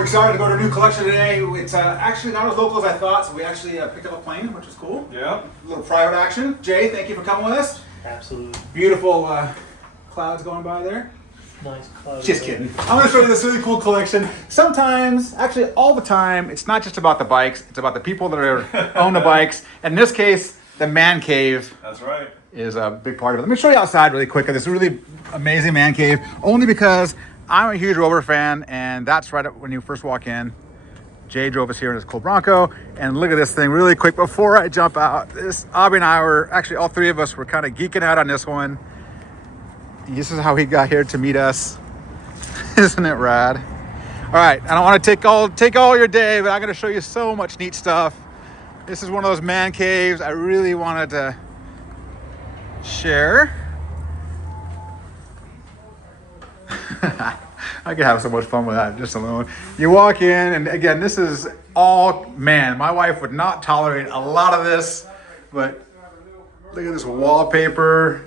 We're excited to go to a new collection today. It's actually not as local as I thought, so we actually picked up a plane, which is cool. Yeah. A little private action. Jay, thank you for coming with us. Absolutely. Beautiful clouds going by there. Nice clouds. Just kidding. I'm going to show you this really cool collection. Sometimes, actually all the time, it's not just about the bikes, it's about the people that own the bikes. And in this case, the man cave. That's right. Is a big part of it. Let me show you outside really quick of this really amazing man cave, only because I'm a huge Rover fan, and that's right when you first walk in. Jay drove us here in his cool Bronco, and look at this thing really quick before I jump out. Abby and I were, actually all three of us were kind of geeking out on this one. And this is how he got here to meet us. Isn't it rad? All right, I don't want to take all your day, but I'm gonna show you so much neat stuff. This is one of those man caves I really wanted to share. I could have so much fun with that just alone. You walk in, and again, this is all, man, my wife would not tolerate a lot of this, but look at this wallpaper.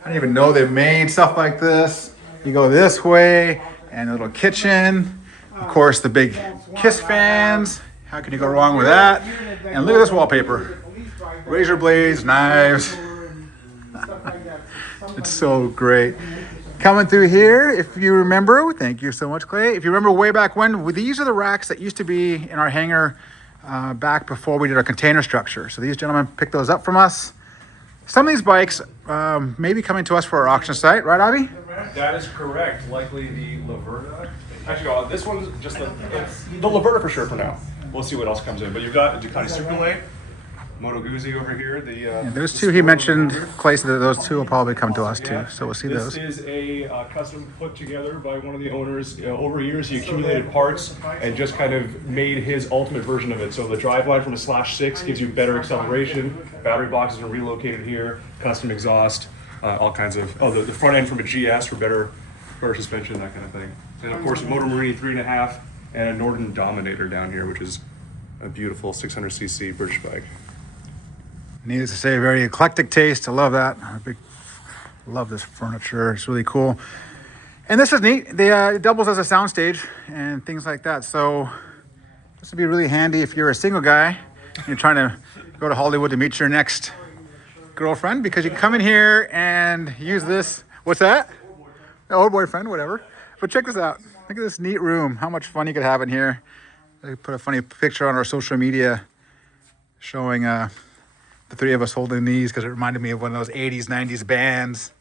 I didn't even know they made stuff like this. You go this way, and a little kitchen. Of course, the big Kiss fans. How can you go wrong with that? And look at this wallpaper. Razor blades, knives. It's so great. Coming through here, if you remember, thank you so much, Clay. If you remember way back when, these are the racks that used to be in our hangar back before we did our container structure. So these gentlemen picked those up from us. Some of these bikes may be coming to us for our auction site, right, Avi? That is correct. Likely the Laverna. Actually, this one's just the Laverna for sure for now. We'll see what else comes in. But you've got a Ducati Superlate, Moto Guzzi over here. Those two he mentioned, Clay said that those two will probably come to us too. So we'll see those. This is a custom put together by one of the owners. Over years, he accumulated parts and just kind of made his ultimate version of it. So the driveline from a /6 gives you better acceleration. Battery boxes are relocated here. Custom exhaust, all kinds of. Oh, the front end from a GS for better suspension, that kind of thing. And of course, a Motor Marine 3.5 and a Norton Dominator down here, which is a beautiful 600cc British bike. Needless to say, very eclectic taste. I love that. Love this furniture. It's really cool. And this is neat. It doubles as a soundstage and things like that. So this would be really handy if you're a single guy and you're trying to go to Hollywood to meet your next girlfriend, because you can come in here and use this. What's that? Or boyfriend, whatever. But check this out. Look at this neat room. How much fun you could have in here. I put a funny picture on our social media showing the three of us holding these, because it reminded me of one of those 80s, 90s bands.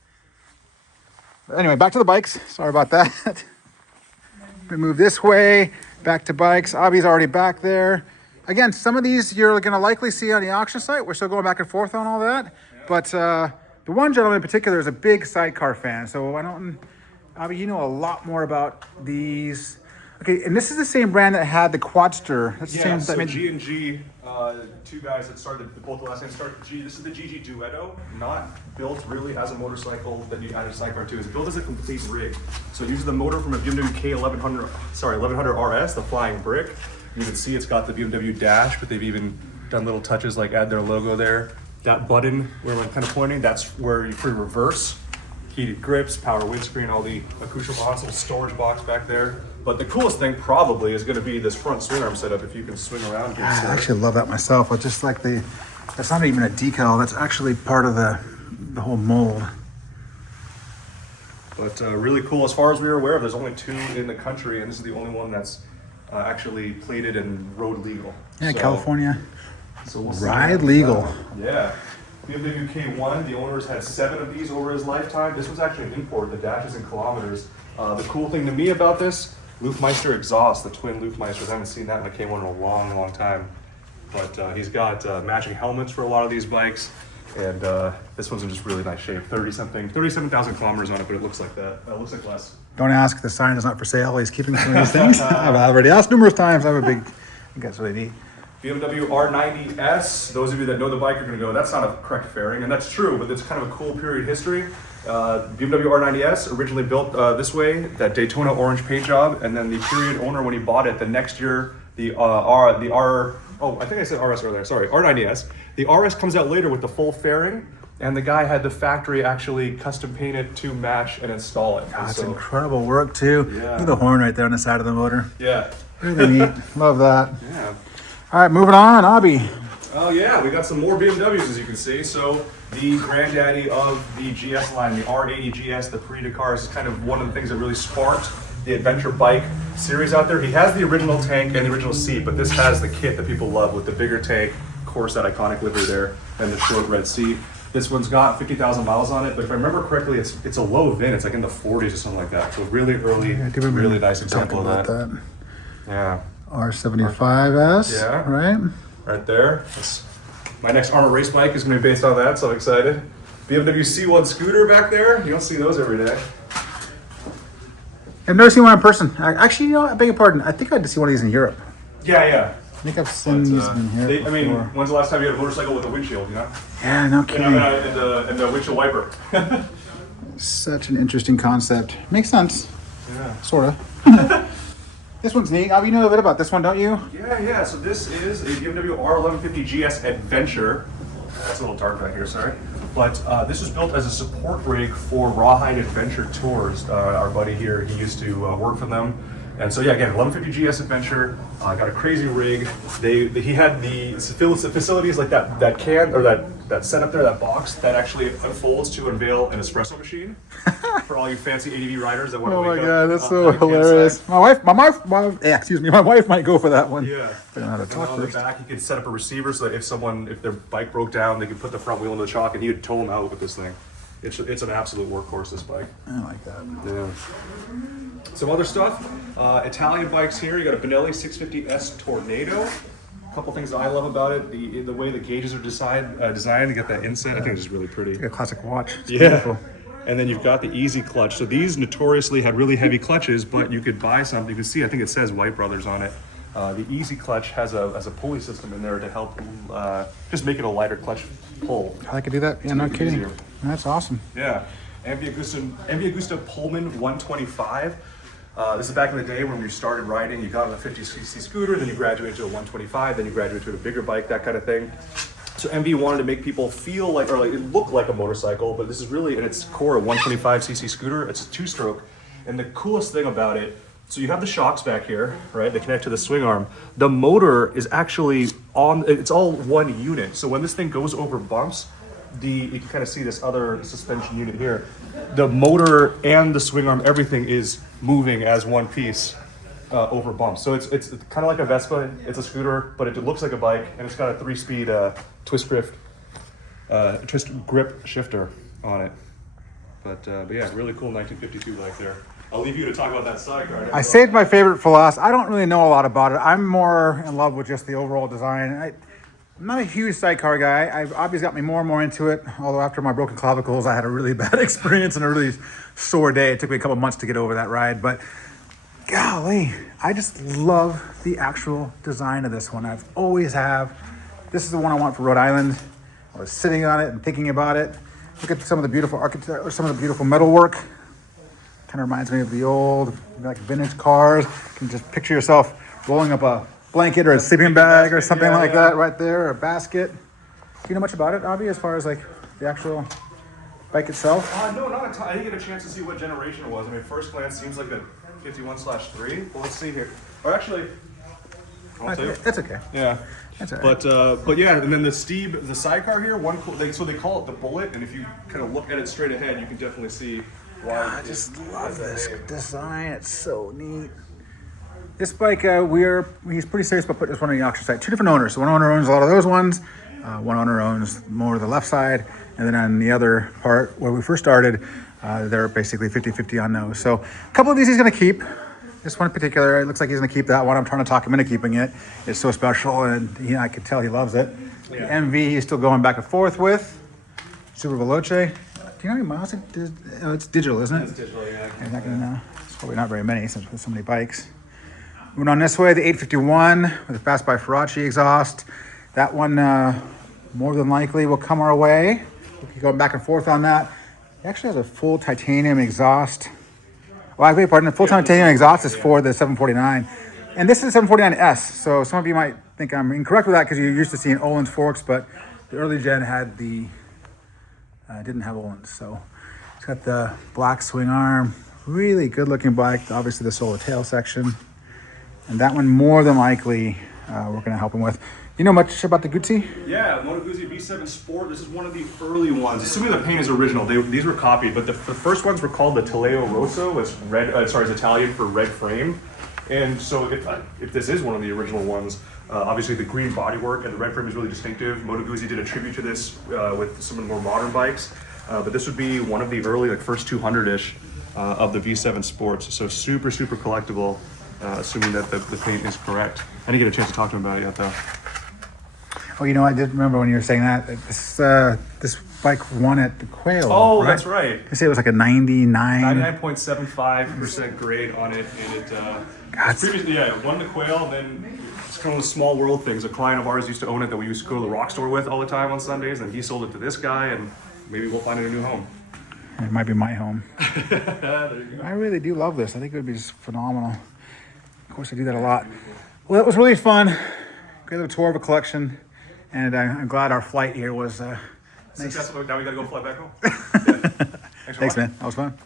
But anyway, back to the bikes. Sorry about that. We move this way, back to bikes. Abby's already back there. Again, some of these you're going to likely see on the auction site. We're still going back and forth on all that. But the one gentleman in particular is a big Sidecar fan. So Abby, you know a lot more about these. Okay, and this is the same brand that had the Quadster. That's the same. So G&G, two guys that started, both the last names started G. This is the GG Duetto, not built really as a motorcycle that you added a sidecar to. It's built as a complete rig. So it uses the motor from a BMW K1100 RS, the flying brick. You can see it's got the BMW dash, but they've even done little touches like add their logo there. That button where I'm kind of pointing, that's where you put reverse. Heated grips, power windscreen, all the accoutrements, little storage box back there. But the coolest thing probably is going to be this front swing arm setup. If you can swing around. I actually love that myself. But just like that's not even a decal. That's actually part of the whole mold. But really cool. As far as we were aware of, there's only two in the country, and this is the only one that's actually plated and road legal. Yeah, so, California. So we'll ride legal. Yeah. BMW K1, the owners had 7 of these over his lifetime. This was actually an import. The dash is in kilometers. The cool thing to me about this, Lufmeister exhaust, the twin Lufmeisters. I haven't seen that in a K1 in a long, long time. But he's got matching helmets for a lot of these bikes. And this one's in just really nice shape. 37,000 kilometers on it, but it looks like that. It looks like less. Don't ask, the sign is not for sale. He's keeping some of these things. I've already asked numerous times. I think that's really neat. BMW R90S, those of you that know the bike are going to go, that's not a correct fairing, and that's true, but it's kind of a cool period history. BMW R90S, originally built this way, that Daytona orange paint job, and then the period owner, when he bought it, the next year, I think I said RS earlier, sorry, R90S. The RS comes out later with the full fairing, and the guy had the factory actually custom paint it to match and install it. That's incredible work too. Yeah. Look at the horn right there on the side of the motor. Yeah, Really neat. Love that. Yeah. All right, moving on, Abby. Oh yeah, we got some more BMWs as you can see. So the granddaddy of the GS line, the R80 GS, the Sidecars, is kind of one of the things that really sparked the adventure bike series out there. He has the original tank and the original seat, but this has the kit that people love with the bigger tank, of course that iconic livery there, and the short red seat. This one's got 50,000 miles on it, but if I remember correctly, it's a low VIN. It's like in the 40s or something like that. So really early, really nice example of that. Yeah. R75S. Yeah. Right. Right there. My next Armor race bike is going to be based on that, so I'm excited. BMW C1 Scooter back there. You don't see those every day. I've never seen one in person. Actually, you know, I beg your pardon. I think I did see one of these in Europe. Yeah. I think I've seen these in here. I mean, when's the last time you had a motorcycle with a windshield, you know? Yeah, no kidding. And the windshield wiper. Such an interesting concept. Makes sense. Yeah. Sort of. This one's neat. You know a bit about this one, don't you? Yeah. So this is a BMW R1150 GS Adventure. It's a little dark back here, sorry. But this was built as a support rig for Rawhide Adventure Tours. Our buddy here, he used to work for them. And so yeah, again, 1150 GS Adventure, got a crazy rig. He had the facilities like that can, or that setup there, that box, that actually unfolds to unveil an espresso machine for all you fancy ADV riders that want to Oh wake my up. god, that's so hilarious. My wife might go for that one. Yeah. I don't know how to And talk on the first. back, you could set up a receiver so that if their bike broke down, they could put the front wheel in the chalk and he would tow them out with this thing. It's an absolute workhorse, this bike. I like that. Yeah. Some other stuff. Italian bikes here. You got a Benelli 650S Tornado. A couple things that I love about it. The way the gauges are designed to get that inset. I think it's just really pretty. Like a classic watch. It's Yeah. beautiful. And then you've got the Easy Clutch. So these notoriously had really heavy clutches, but you could buy something. You can see, I think it says White Brothers on it. The Easy Clutch has a pulley system in there to help just make it a lighter clutch pull. I could do that. Yeah, no make it kidding. easier. That's awesome. Yeah, MV Agusta Pullman 125. This is back in the day when you started riding, you got on a 50cc scooter, then you graduated to a 125, then you graduated to a bigger bike, that kind of thing. So MV wanted to make people feel like, or like it looked like a motorcycle, but this is really, in its core, a 125cc scooter. It's a two-stroke. And the coolest thing about it, so you have the shocks back here, right? They connect to the swing arm. The motor is actually it's all one unit. So when this thing goes over bumps, you can kind of see this other suspension unit here. The motor and the swing arm, everything is moving as one piece over bumps. So it's kind of like a Vespa. It's a scooter, but it looks like a bike, and it's got a 3-speed twist grip shifter on it. But yeah, really cool 1952 bike there. I'll leave you to talk about that sidecar. I saved my favorite for last. I don't really know a lot about it. I'm more in love with just the overall design. I'm not a huge sidecar guy. I've obviously got me more and more into it. Although after my broken clavicles, I had a really bad experience and a really sore day. It took me a couple months to get over that ride. But golly, I just love the actual design of this one. I've always have. This is the one I want for Rhode Island. I was sitting on it and thinking about it. Look at some of the beautiful architecture, or some of the beautiful metalwork. Kind of reminds me of the old, like vintage cars. You can just picture yourself rolling up a blanket or a sleeping bag or something like that right there, or a basket. Do you know much about it, Abby, as far as like the actual bike itself? No, not a ton. I didn't get a chance to see what generation it was. I mean, first glance seems like a 51/3. Well, let's see here. Or actually, That's okay. yeah. That's all right. But yeah, and then the sidecar here, so they call it the Bullet, and if you kind of look at it straight ahead, you can definitely see why. I just love this design. It's so neat. This bike, he's pretty serious about putting this one on the auction site. Two different owners. So one owner owns a lot of those ones. One owner owns more of the left side. And then on the other part, where we first started, they're basically 50-50 on those. So a couple of these he's going to keep. This one in particular, it looks like he's going to keep that one. I'm trying to talk him into keeping it. It's so special, and I could tell he loves it. Yeah. The MV he's still going back and forth with. Super Veloce. Do you know how many miles it is? Oh, it's digital, isn't it? It's digital, yeah. I'm not going to know. It's probably not very many since there's so many bikes. Moving on this way, the 851 with the Fast by Faraci exhaust. That one more than likely will come our way. We'll keep going back and forth on that. It actually has a full titanium exhaust. Well, I beg your pardon, the full titanium exhaust is for the 749. And this is the 749S, so some of you might think I'm incorrect with that because you're used to seeing Öhlins forks, but the early gen had didn't have Öhlins. So it's got the black swing arm, really good looking bike. Obviously the solar tail section. And that one, more than likely, we're going to help him with. You know much about the Guzzi? Yeah, Moto Guzzi V7 Sport. This is one of the early ones. Assuming the paint is original, these were copied, but the first ones were called the Teleo Rosso. It's red. It's Italian for red frame. And so if this is one of the original ones, obviously the green bodywork and the red frame is really distinctive. Moto Guzzi did a tribute to this with some of the more modern bikes, but this would be one of the early, like first 200-ish of the V7 Sports. So super collectible, assuming that the paint is correct. I didn't get a chance to talk to him about it yet, though. Oh, you know, I did remember when you were saying that. This bike won at the Quail. Oh, right? That's right. I say it was like a 99. 99.75% grade on it, and it previously, it won the Quail. And then it's kind of the small world things. A client of ours used to own it that we used to go to the rock store with all the time on Sundays, and he sold it to this guy, and maybe we'll find it a new home. It might be my home. There you go. I really do love this. I think it would be just phenomenal. Of course, I do that a lot. Well, it was really fun. Great little tour of a collection. And I'm glad our flight here was nice. Successful. Now we got to go fly back home. Thanks, man. That was fun.